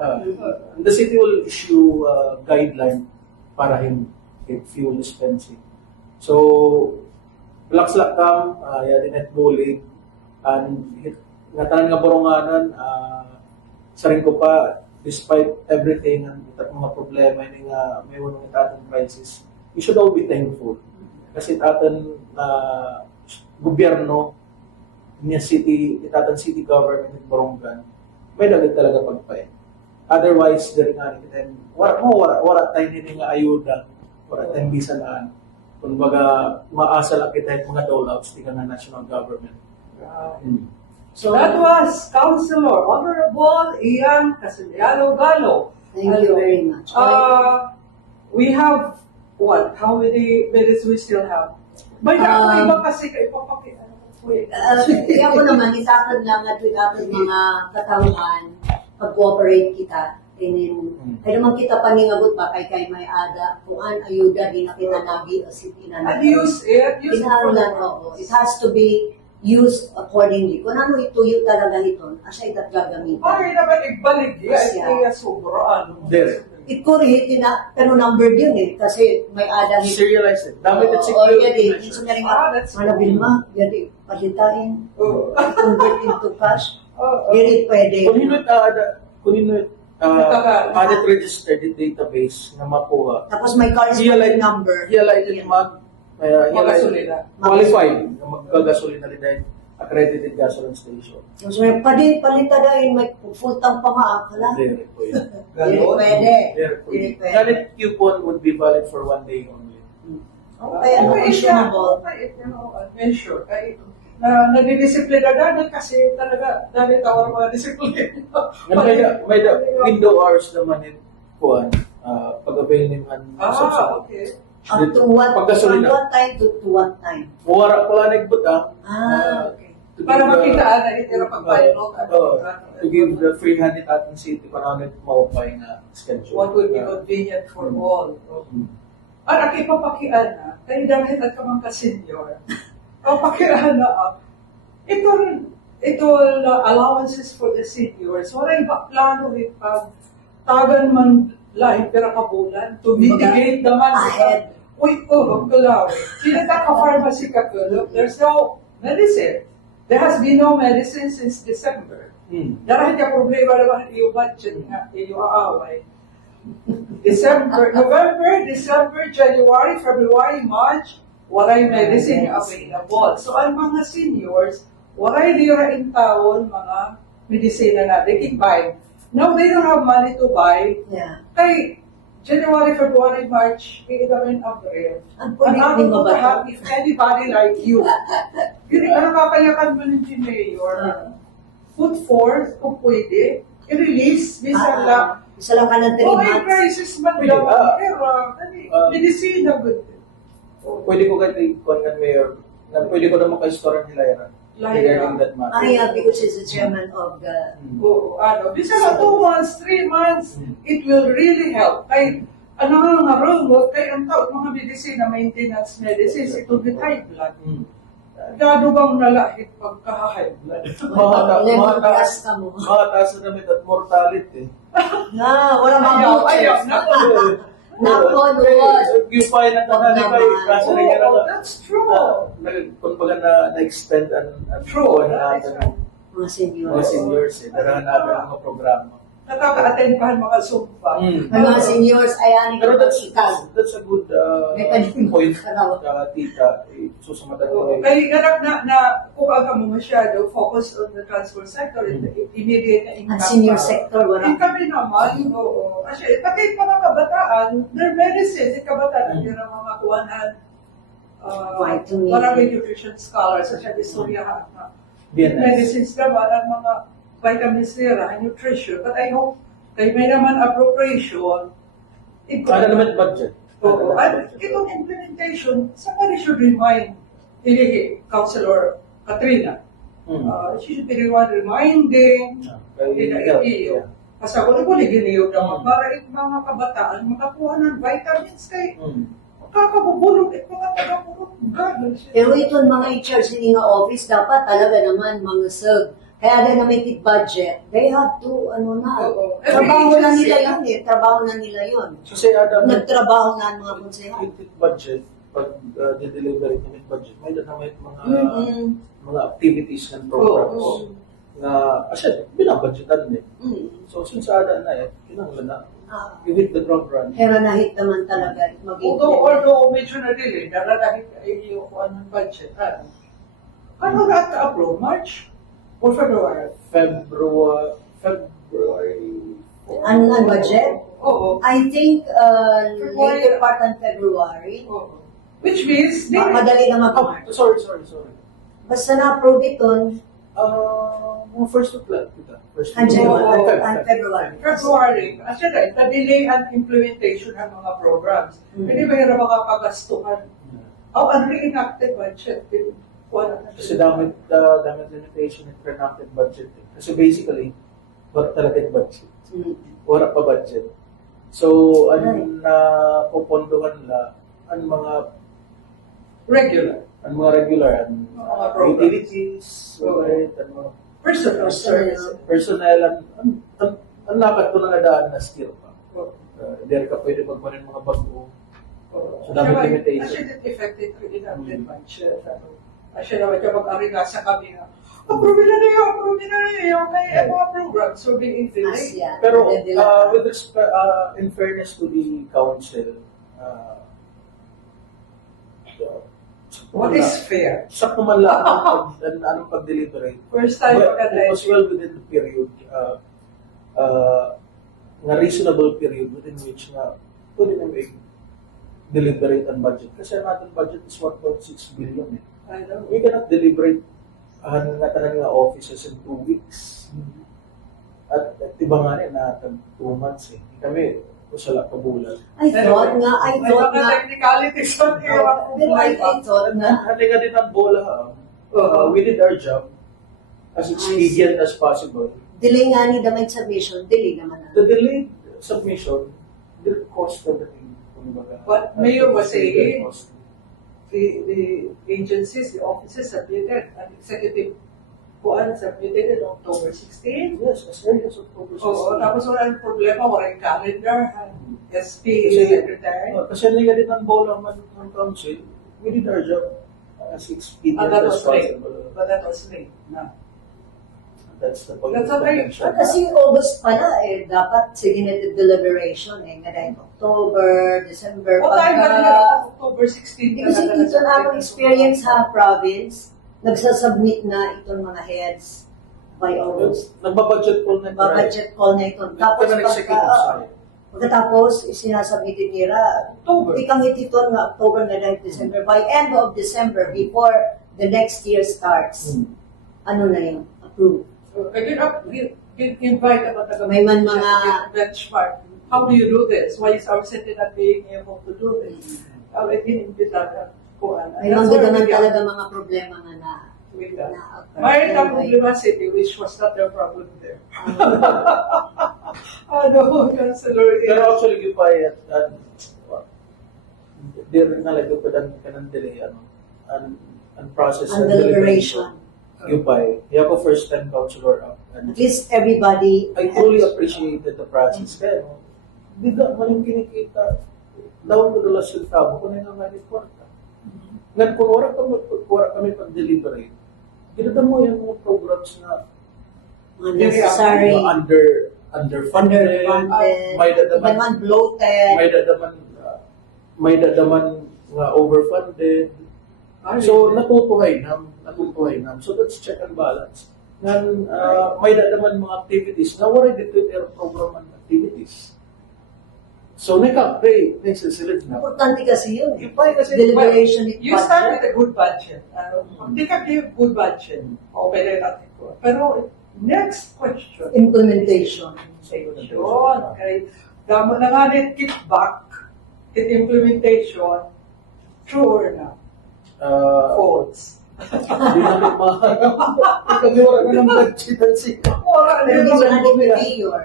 the city will issue guideline para him with fuel dispensing. So, relax-lak kam, yadin at bulig, and ngatanan nga boronganan, sa rin ko pa, despite everything, ang mga problema, yung may unong itatan crisis, we should all be thankful. Kasi itatan gobyerno, niya itatan city government at Borongan, may dagad talaga pagpay. Otherwise, dari nga kita, wala tayo nini nga ayuda, wala tayong bisanaan. Kung baga, maasa lang kita yung mga dole-outs, di ka nga national government. So that was Councilor Honorable Ian Casiliano Galo. Thank you very much. We have what? How many minutes we still have? May iba kasi kayo papakita. Ako naman, isapad lang at itapad mga katauhan, pag-cooperate kita. Kaya naman kita paningagot ba kay may ada, kung an ayuda, di na kita nabi o city na And use it. Use it for Kinahanglan, oo. It has to be used accordingly. Kung ano ituyo talaga ito, asya itat gagamitan. Ay, naman ibalik Yes, yan. yeah. Ay, sobra. There. Ikurihit na, pero numbered yun eh. Kasi may ada nito. Serialize it. Dapat Oo, it's secure. yadi. Minsan nga rin That's manabil ma, yadi, palitain, Oh. convert into cash. Oh, Dili pwede. Kung yun added registered database na makuha. Tapos may corresponding number. Highlight it Magasolina. qualified na magkagasolina rin dahil accredited gasoline station. Tapos may palita dahil may full tank pa maakala. There po yun. Dili pwede. There po Dili yun. pwede. Valid coupon would be valid for 1 day only. Okay, ano, consumable. Measure. Ay, nadidisiplina dahil kasi talaga dahil tawar mga disiplina. May the window hours naman yun kuhan pag-avail naman subsidy. Okay. Up to what, from Paggasolina. what time to what time? Wala pala nagbutang. Okay. Para makitaan na itira pagpalot. To give the free hand at ating city para na maupay na schedule. What will be convenient for all. Ang ipapakian na, tayo dahil at kamang ka-senior, papakian na, ito allowances for the seniors, wala iba plano pag tagan man lahi pera kabulan to mitigate naman Ahead. Uy, kalaw. Sinata ka pharmacy ka kulo, there's no medicine. There has been no medicine since December. Dahil ka problema naman yung budget nga, yung aaway. November, December, January, February, March, waray medicine available. So, ang mga seniors, waray dira in town, mga medicina na they can buy. Now, they don't have money to buy. Yeah. Kay January, February, March, April, April. Ang Ang pulit ako ni mo to ba? have, if anybody like you, yun ang nakakayakan mo ng Mayor, put forth, kung pwede, i-release, bisan lang, Isa lang ka ng 3 oh, may months. crisis man Pwede, lang, pero, medicina, good. Pwede ko kahit kung nga mayor, na pwede ko naman kay store nila yan. Regarding that matter. Yeah, because he's the chairman of the... Oo, bisan lang 2 months, 3 months, it will really help. Kay, ano nga mo, kay ang tao, mga medicina, maintenance medicines, it will be high blood. Gado bang nalahit pagka-high blood? Lemongrass ka mo. Mga taas na damit at mortality. Na, wala Ayaw, ayaw, mga nako. Yung file na tanghali kay kasi rin yan Oh, that's true. kumbaga na-extend ang True. natin mga senior. mga seniors eh. Darahan natin ang mga programa. Nakaka-attend pa ang mga sumpa. Ang mga seniors, ayan, Pero ikapagsikal. that's a good May kanina point, karaw. tita. Susumatag ko. Kaya ganap na kung ka mo masyado, focus on the transport sector, immediate na income. Ang senior pa. sector, wala. Kami naman, oo. Kasi pati mga kabataan, their medicines, yung kabataan, yun ang mga kuwanan, Vitamin. maraming nutrition scholars, sa siya istoryahan na. BNS. Medicines naman, ang mga vitamins nila, and nutrition. But I hope, kay may naman appropriation, Ano naman budget? oo. At itong implementation, somebody should remind, Councilor Katrina, she should be the one reminding, Kay kasi ako na giniyog naman para yung mga kabataan makakuha ng vitamins kay makakabubulog at mga taga-purok. Pero ito mga in-charge nila nga office, dapat talaga naman mga sub. Kaya na may budget, they have to, Oo. trabaho Every na agency, nila yun eh. Trabaho na nila yun. Kasi Adam, Nagtrabaho na ang mga konsehal. with budget, pag dideliver ito with budget, may na may mga mga activities and Oo. programs na asya, binabudgetan din. Mm. So since ada na kinanglan na, Ah. you hit the ground running. Pero nahit naman talaga maging... Although medyo na delay, dahil yung anong budget. Ano na-approve? March or February? February. Ang budget? Oo. I think February. later part ng February. Oo. Which means, Madali na Oh, mag-March. sorry. Basta na-approve ito, Mga first week lang kita. First ang week. January, Oo. ang February. February, kasi na-delay ang implementation ng mga programs. Hindi ba yung makakagastuhan? Oh, unre-enacted budget. Kasi damit limitation and pre-enacted budget. Kasi basically, wala talaga yung budget. Wala pa budget. So, ang napupondohan la, ang mga Regular. regular, Mga programs. utilities, Oo. right, ang mga Personal service. personnel, ang lakat ko na nadaan na skill pa. Oo. Hindi ka pwede magpanin mga bago. Oo. So, dapat limitation. Actually, that effective enacted budget. Actually, naman siya mag-ariga sa kami na, approve na niyo, kaya mga programs are being As delayed. yan. Pero Nila- with respect, in fairness to the council, What is fair? sakto man lang anong pag-deliberate. First time Well, ka it was well within the period, nga reasonable period within which nga pwede na may deliberate ang budget. Kasi ang ating budget is 1.6 billion eh. I know. We cannot deliberate nga tanan nga offices in 2 weeks. At iba nga rin na 2 months eh. Kami, usala ka bulan. I thought nga, May mga technicalities on here. Pero I thought nga, Hali nga din ang bola ha. We did our job as expedient as possible. delay nga ni damay submission, delay naman na. The delayed submission will cost everything. What Mayor was saying, the agencies, the offices submitted an executive kuan submitted on October 16. Yes, as early as October 16. Oo, tapos wala ng problema, wala yung calendar, SP, Kasi- secretary. Kasi nga din ang bola ng council, we did our job as expedient That as was late. possible. But that was late. Na. That's the point. That's of what I- convention. Kasi August pala dapat sige na deliberation Ngayon October, December, O tayo ba nila October 16? Kasi dito na akong experience ha, province, nagsasubmit na itong mga heads by August. Nagbabudget po na. Babudget call na ito. Tapos pagkatapos, sinasubmitin nila, October. ikang ititon nga October na dahil December. By end of December, before the next year starts, ano na yun? Approve. Again, invite about the May man mga- benchmark. How do you do this? Why is our city not being able to do this? Inimbita ko. May mga naman talaga mga problema nga na May problema city which was not their problem there. Councilor. Pero actually, yung pa at di rin nalagay ko ng delay, and process and deliberation. Yung pa Yung ako first time counselor up. And At least everybody I truly appreciated the process. Kaya, di na maling kinikita. Down to the last centavo, kung nga nga report. Ngayon, kung wala kami pag-deliberate, ginagawa mo yung mga programs na unnecessary, underfunded, may dadaman, naman bloated. may dadaman nga overfunded. So, natutuhay nam. So, that's check and balance. Ngan, may dadaman mga activities na wala dito yung program and activities. So, nagka-pray, nagsisilid na. Importante kasi yun. Ipay kasi, Deliberation with You start with a good budget. Hindi ka give good budget. Okay na natin ko. Pero, next question. implementation. Yun. Okay. Damo na nga rin kickback at implementation. True or not? False. Hindi namin maharap. Kami wala na ng budget at sika. Pero hindi man ang mayor,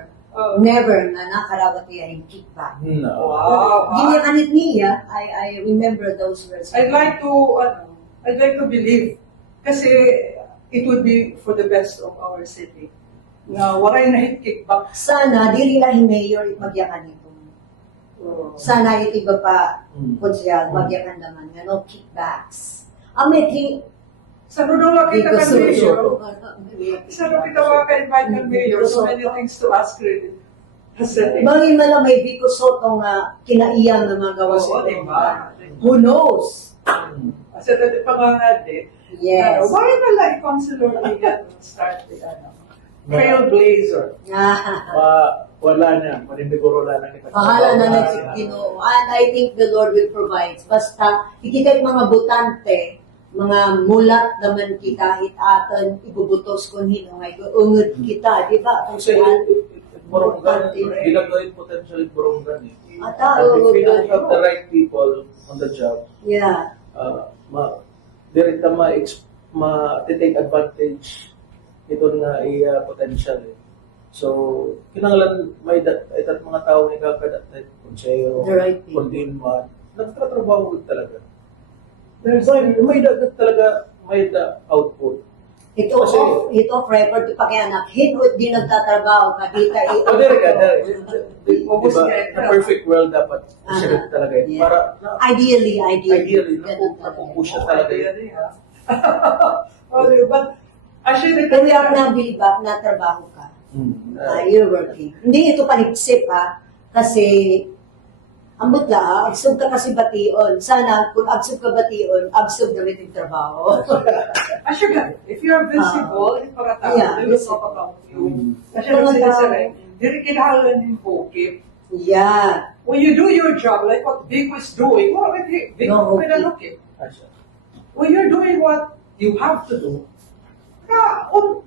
never na nakarawat niya yung kickback. No. Wow. Hindi niya kanit niya, I remember those words. I'd like to believe kasi it would be for the best of our city. Na waray na hit kickback. Sana, dili lang yung mayor magyakan ito. Sana yung iba pa, konsyal, magyakan naman nga, no kickbacks. May Sa Nunola kita ka mayor, sa Sa kita ka-invite ng mayor, so many things to ask really. Kasi, Bangin man lang may Vico Soto nga kinaiyang na mga gawa Oo, diba? Who knows? Kasi dati pa nga natin, Yes. why na like Councilor Ian start the trailblazer? Wala na. Manibiguro wala na. Bahala na nagsigino. And I think the Lord will provide. Basta, ikita yung mga butante, mga mulat naman kita, hitaton, ibubutos kung hino, may ungod kita, di ba? Kasi Boronggan, ginagawin potentially Boronggan eh. Tao, If we don't have the right people on the job, yeah. direct na ma-take advantage ito nga potential eh. So, kinanglan may mga tao ni kakadat na konseyo, The right people. kontinman, nagtatrabaho talaga. May dagat talaga, may output. Ito Kasi- of record to pakianak. Hinwit din nagtatrabaho, kadita O, diba, the perfect world dapat siya talaga yun. Yeah. Para, Ideally. ideally, Ganun napupush siya talaga yun. But, actually, Pero yung nabilibak na trabaho ka, you're working. Hindi ito panipsip ha, kasi ambot la agsub ka kasi bation. Sana kung agsub ka bation, agsub na yung trabaho. actually, if you're visible, in Paratao, Yeah, they will talk about you. Kasi Paratao. sinasabi, hindi kailangan yung bukip. Yeah. When you do your job, like what Vic was doing, well, Vic, No, may nalukip. Asya. When you're doing what you have to do,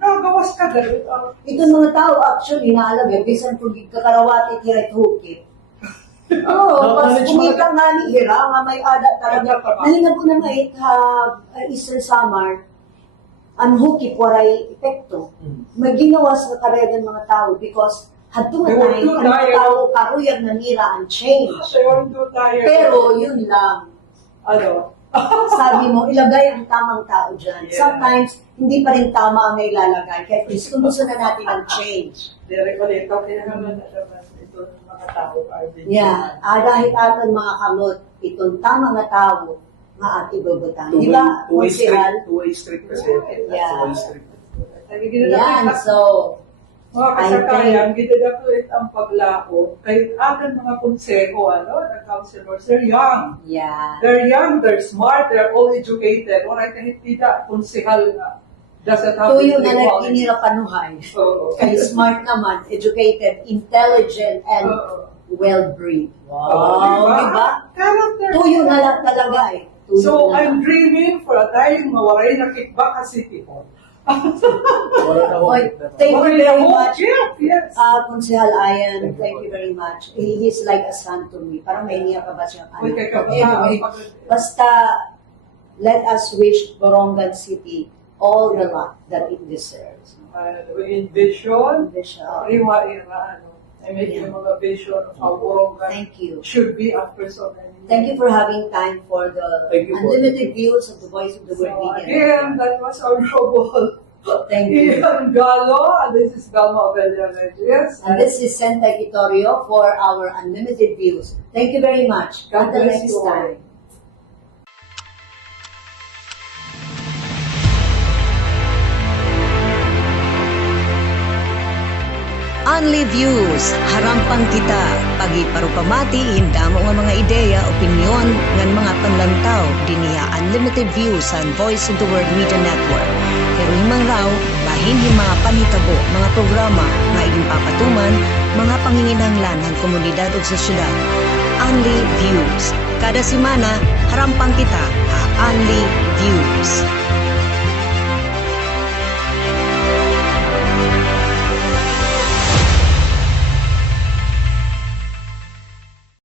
nagawas ka ganun. Ito mga tao actually naalagay, bisan kung kakarawati tiray hukit. Oo, pas kumita nga ni Ira, nga may ada talaga. Nahinag ko na nga Eastern Summer, ang hukip waray epekto. May ginawa sa karegan mga tao because hadto nga They were too tayo, ang mga tired. tao karuyag na nira ang change. They were too tired. Pero yun lang, sabi mo, ilagay ang tamang tao dyan. Yeah. Sometimes, hindi pa rin tama ang may lalagay. Kaya gusto na natin ang change. Direct ulit, kaya naman ito mga tao are the Yeah, dahil aton mga kamot, itong tama nga tao, nga at ibabutang. Di ba, Two-way Monsiral? street kasi. Yeah. Two-way street. Yan, so, Mga I kasakayan, gidadakulit ang paglao kay ating mga konseho, the councilors, they're young. yeah. They're young, they're smart, they're all educated. Wala kahit tida, konsehal na. Doesn't have Tuyo na equality. nagkinirapanuhay. Oo. Kay smart naman, educated, intelligent, and well-bred. Wow, di ba? Character. Tuyo na lang talaga eh. Tuyo So, na I'm lang. dreaming for a time mawaray na kickback sa City Hall. Wala na Oy, hope. thank you very much. Yes. Konsehal Ayan, thank you very much. He's like a son to me. Parang may niya ka ba siyang Uy, anak? kay But kapatid. anyway, basta let us wish Borongan City all the luck that it deserves. We envision, Vision. riwa era, I make yung mga vision of how Borongan Thank you. should be after so many years. Thank you for having time for the Thank you po. unlimited views of the Voice of the So, Word Media. again, that was our noble Thank you. Ian Galo, and this is Galma Ovelia Reyes. And this is Senta Quitorio for our unlimited views. Thank you very much. God Until bless next you all. time. Only views, harampang kita, pagiparupamati, hindamo nga mga ideya, opinyon, ngan mga panlantaw, diniya unlimited views sa Voice of the World Media Network. Pero himang raw, bahin yung mga panitabo, mga programa, nga igimpapatuman, mga panginginhanglan ng komunidad o sosyedad. Only views. Kada simana, harampang kita, Only views.